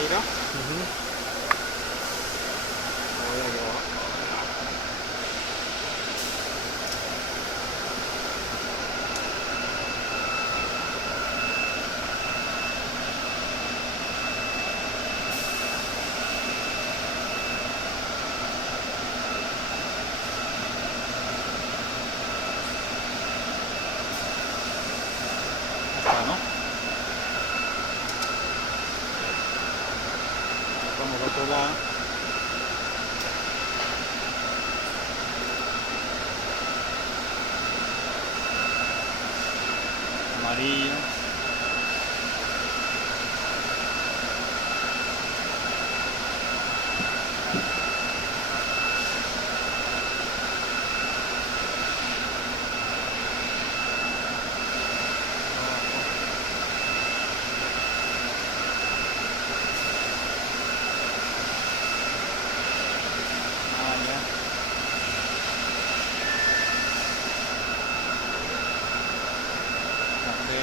tiro. Ujú. Voy a llevar. Está, ¿no? Vamos al otro lado. Amarillo. Ah, ya. Café.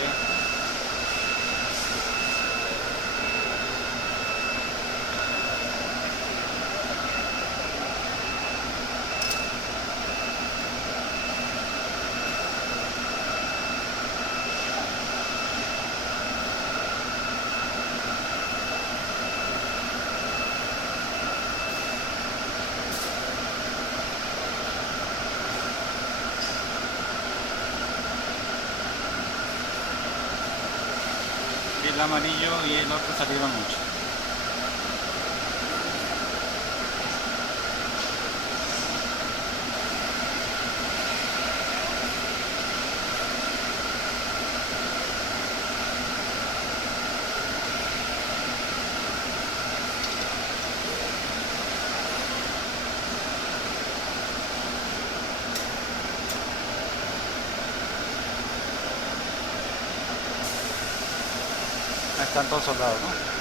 El amarillo y el otro salieron mucho. Ahí están todos soldados, ¿no?